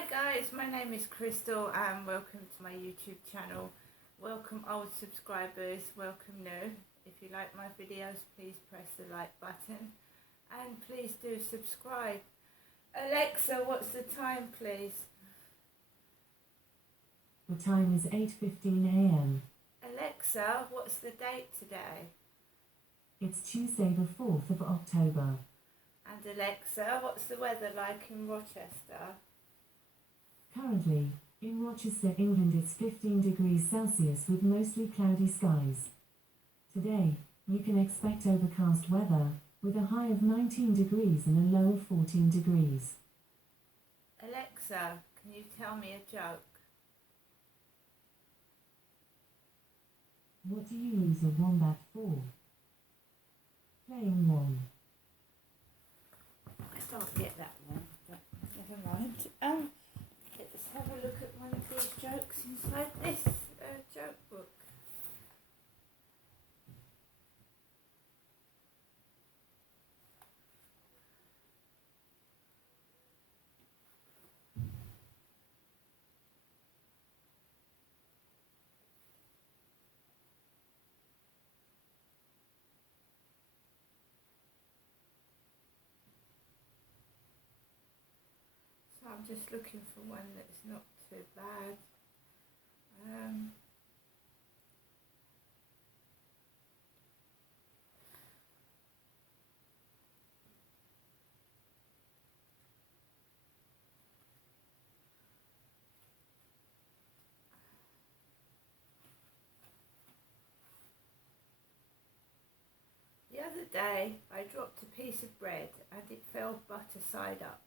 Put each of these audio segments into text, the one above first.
Hi guys, my name is Crystal and welcome to my YouTube channel. Welcome old subscribers, welcome new. If you like my videos, please press the like button and please do subscribe. Alexa, what's the time please? The time is 8:15 a.m. Alexa, what's the date today? It's Tuesday the 4th of October. And Alexa, what's the weather like in Rochester? Currently, in Rochester, England, it's 15 degrees Celsius with mostly cloudy skies. Today, you can expect overcast weather, with a high of 19 degrees and a low of 14 degrees. Alexa, can you tell me a joke? What do you use a wombat for? Playing one. I don't get that one, but never mind. Let's have a look at one of these jokes inside this joke book. So I'm just looking for one that's not too bad. The other day I dropped a piece of bread and it fell butter side up.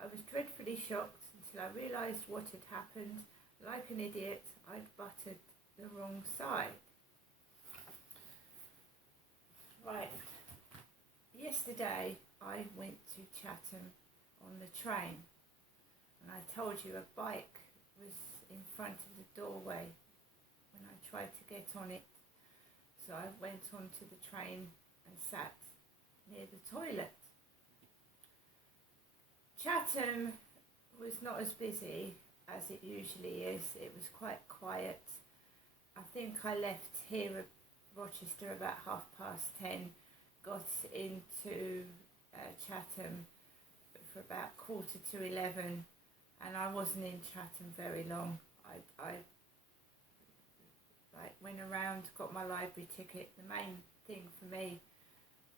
I was dreadfully shocked until I realised what had happened. Like an idiot, I'd buttered the wrong side. Right, yesterday I went to Chatham on the train and I told you a bike was in front of the doorway when I tried to get on it. So I went onto the train and sat near the toilet. Chatham was not as busy as it usually is. It was quite quiet. I think I left here at Rochester about 10:30, got into Chatham for about 11:15, and I wasn't in Chatham very long. I went around, got my library ticket. The main thing for me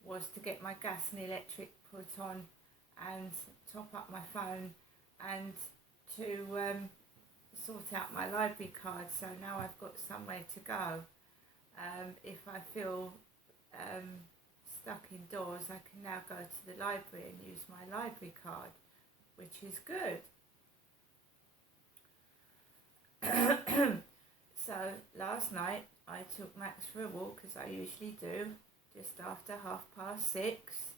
was to get my gas and electric put on and top up my phone and to sort out my library card, so now I've got somewhere to go. If I feel stuck indoors, I can now go to the library and use my library card, which is good. So last night I took Max for a walk, as I usually do, just after 6:30,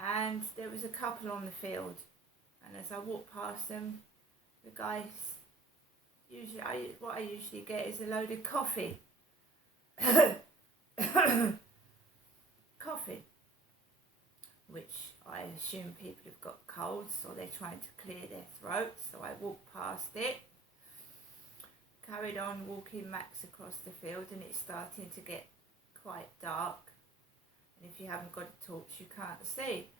and there was a couple on the field, and as I walked past them, the guys, what I usually get is a load of coffee. Coffee, which I assume people have got colds or they're trying to clear their throats, so I walked past it, carried on walking Max across the field, and it's starting to get quite dark, and if you haven't got a torch you can't see.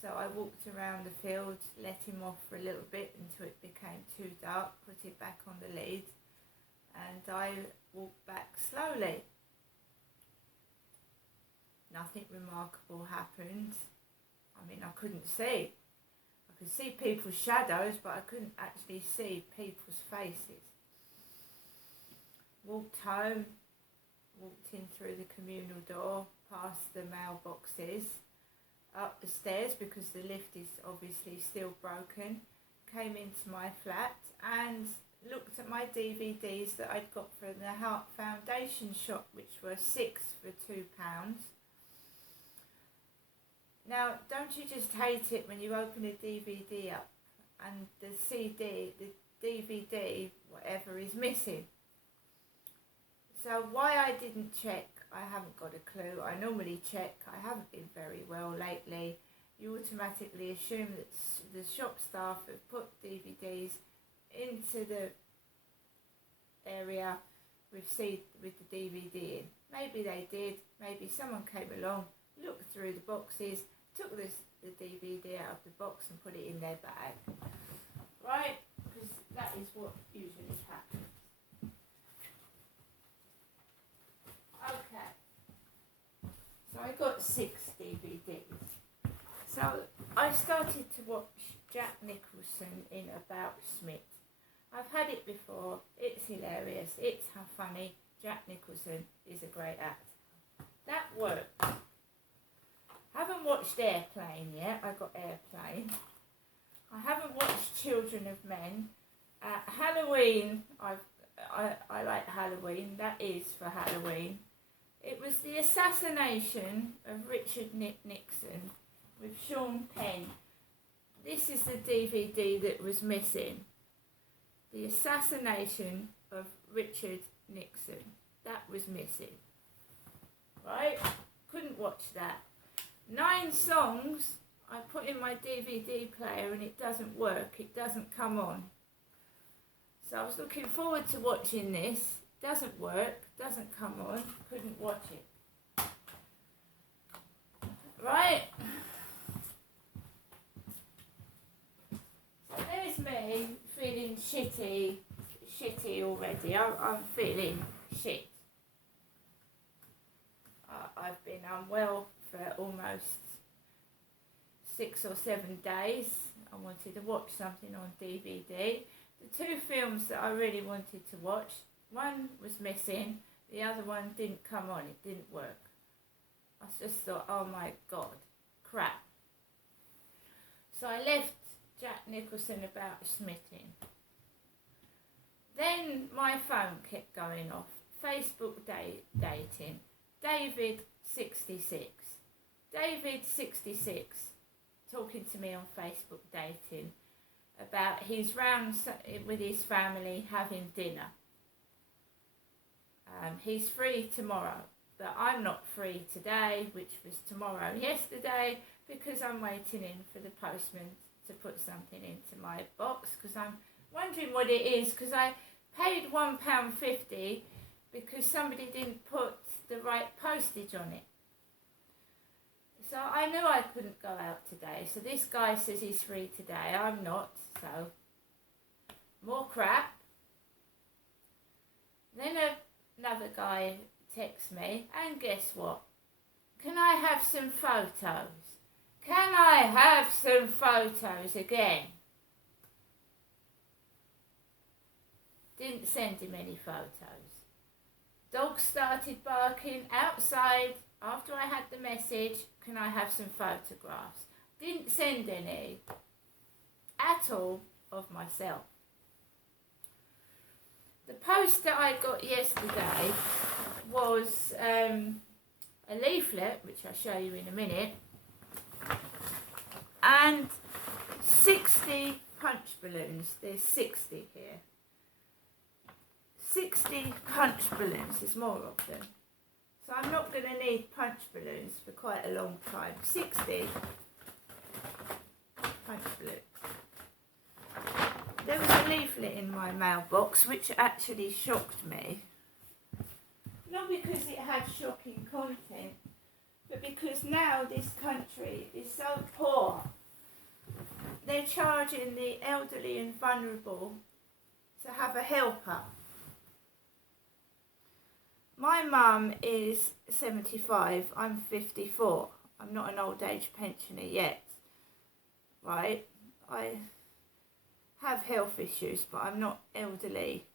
So I walked around the field, let him off for a little bit until it became too dark, put it back on the lead, and I walked back slowly. Nothing remarkable happened. I mean, I couldn't see. I could see people's shadows, but I couldn't actually see people's faces. Walked home, walked in through the communal door, past the mailboxes, up the stairs because the lift is obviously still broken, came into my flat and looked at my DVDs that I'd got from the Heart Foundation shop, which were 6 for £2. Now, don't you just hate it when you open a DVD up and the DVD, whatever, is missing? So why I didn't check, I haven't got a clue. I normally check. I haven't been very well lately. you automatically assume that the shop staff have put DVDs into the area with the DVD in. Maybe they did, maybe someone came along, looked through the boxes, took the DVD out of the box and put it in their bag. Right? Because that is what usually happens. Okay. So I got 6 DVDs. So I started to watch Jack Nicholson in About Schmidt. I've had it before, it's hilarious, it's how funny. Jack Nicholson is a great actor. That worked. Haven't watched Airplane yet, I got Airplane. I haven't watched Children of Men. Halloween, I like Halloween, that is for Halloween. It was the assassination of Richard Nixon with Sean Penn. This is the DVD that was missing. The assassination of Richard Nixon. That was missing. Right? Couldn't watch that. 9 songs I put in my DVD player and it doesn't work. It doesn't come on. So I was looking forward to watching this. Doesn't work. Doesn't come on. Couldn't watch it. Right? So there's me feeling shitty already. I'm feeling shit. I've been unwell for almost 6 or 7 days. I wanted to watch something on DVD. The 2 films that I really wanted to watch, one was missing, the other one didn't come on, it didn't work. I just thought, oh my God, crap. So I left Jack Nicholson About Smithing. Then my phone kept going off. Facebook dating. David 66. David 66 talking to me on Facebook dating about he's round with his family having dinner. He's free tomorrow, but I'm not free today, which was tomorrow yesterday, because I'm waiting in for the postman to put something into my box, because I'm wondering what it is, because I paid £1.50 because somebody didn't put the right postage on it. So I knew I couldn't go out today. So this guy says he's free today. I'm not. So more crap. Then another guy texts me, and guess what? Can I have some photos? Can I have some photos again? Didn't send him any photos. Dog started barking outside after I had the message, can I have some photographs? Didn't send any at all of myself. The post that I got yesterday was a leaflet, which I'll show you in a minute, and 60 punch balloons. There's 60 here. 60 punch balloons, there's more of them. So I'm not going to need punch balloons for quite a long time. 60 punch balloons. There was a leaflet in my mailbox which actually shocked me. Not because it had shocking content, but because now this country is so poor. They're charging the elderly and vulnerable to have a helper. My mum is 75, I'm 54. I'm not an old age pensioner yet, right? I have health issues, but I'm not elderly,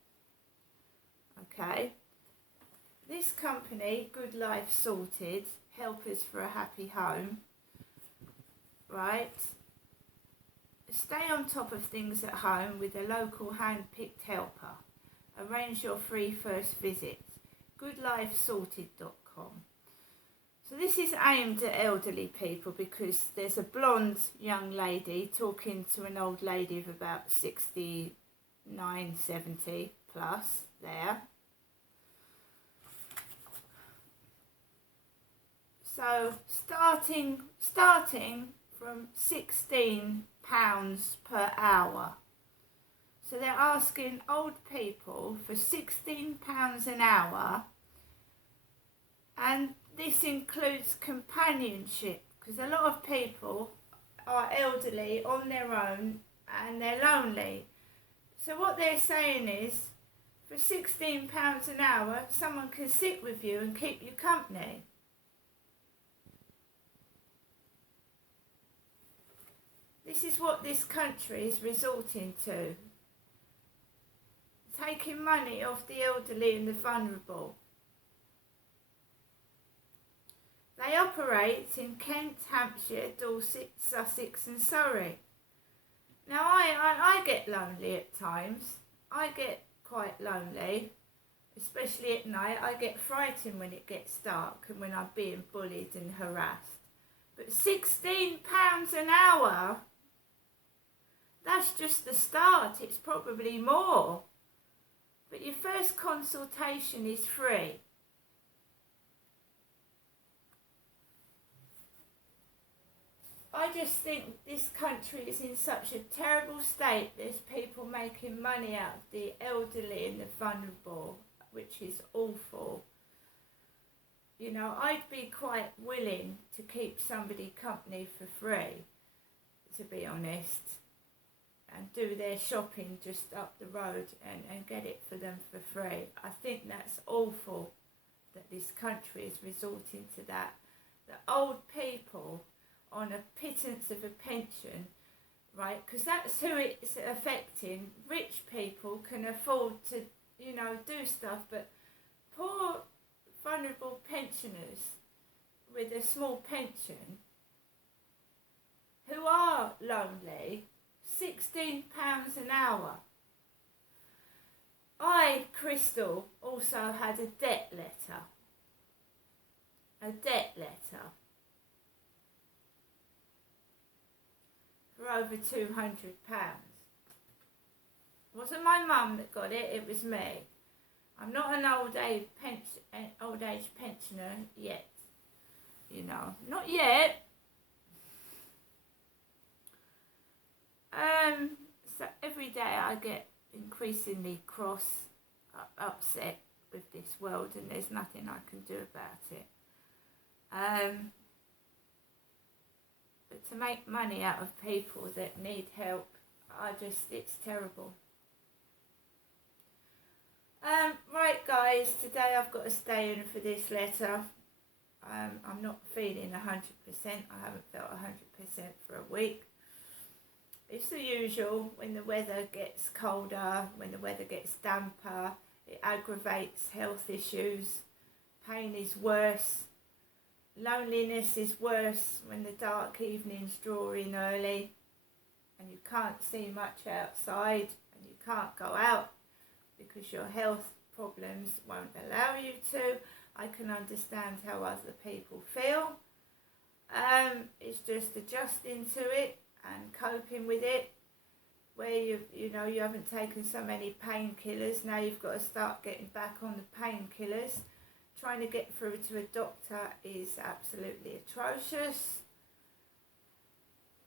okay? This company, Good Life Sorted, Helpers for a Happy Home, right? Stay on top of things at home with a local hand-picked helper. Arrange your free first visit. goodlifesorted.com. So this is aimed at elderly people because there's a blonde young lady talking to an old lady of about 69, 70 plus there. So starting from £16 per hour. So they're asking old people for £16 an hour, and this includes companionship, because a lot of people are elderly on their own and they're lonely. So what they're saying is, for £16 an hour, someone can sit with you and keep you company. This is what this country is resorting to. Taking money off the elderly and the vulnerable. They operate in Kent, Hampshire, Dorset, Sussex and Surrey. Now I get lonely at times. I get quite lonely, especially at night. I get frightened when it gets dark and when I'm being bullied and harassed. But £16 an hour, that's just the start. It's probably more. But your first consultation is free. I just think this country is in such a terrible state. There's people making money out of the elderly and the vulnerable, which is awful. You know, I'd be quite willing to keep somebody company for free, to be honest, and do their shopping just up the road and get it for them for free. I think that's awful that this country is resorting to that. The old people on a pittance of a pension, right? Because that's who it's affecting. Rich people can afford to, you know, do stuff, but poor, vulnerable pensioners with a small pension who are lonely, £16 an hour. I, Crystal, also had a debt letter. A debt letter. For over £200. It wasn't my mum that got it, it was me. I'm not an old age pensioner yet. You know, not yet. So every day I get increasingly cross, upset with this world, and there's nothing I can do about it. But to make money out of people that need help, it's terrible. Right guys, today I've got to stay in for this letter. I'm not feeling 100%. I haven't felt 100% for a week. It's the usual. When the weather gets colder, when the weather gets damper, it aggravates health issues. Pain is worse. Loneliness is worse when the dark evenings draw in early and you can't see much outside and you can't go out because your health problems won't allow you to. I can understand how other people feel. It's just adjusting to it and coping with it. Where you know you haven't taken so many painkillers, now you've got to start getting back on the painkillers. Trying to get through to a doctor is absolutely atrocious.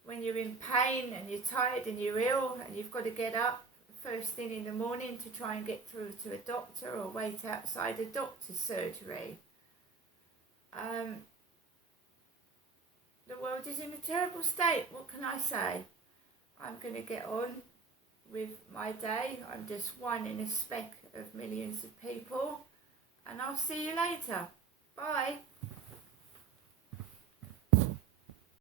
When you're in pain and you're tired and you're ill and you've got to get up first thing in the morning to try and get through to a doctor or wait outside a doctor's surgery. The world is in a terrible state. What can I say? I'm going to get on with my day. I'm just one in a speck of millions of people. And I'll see you later. Bye.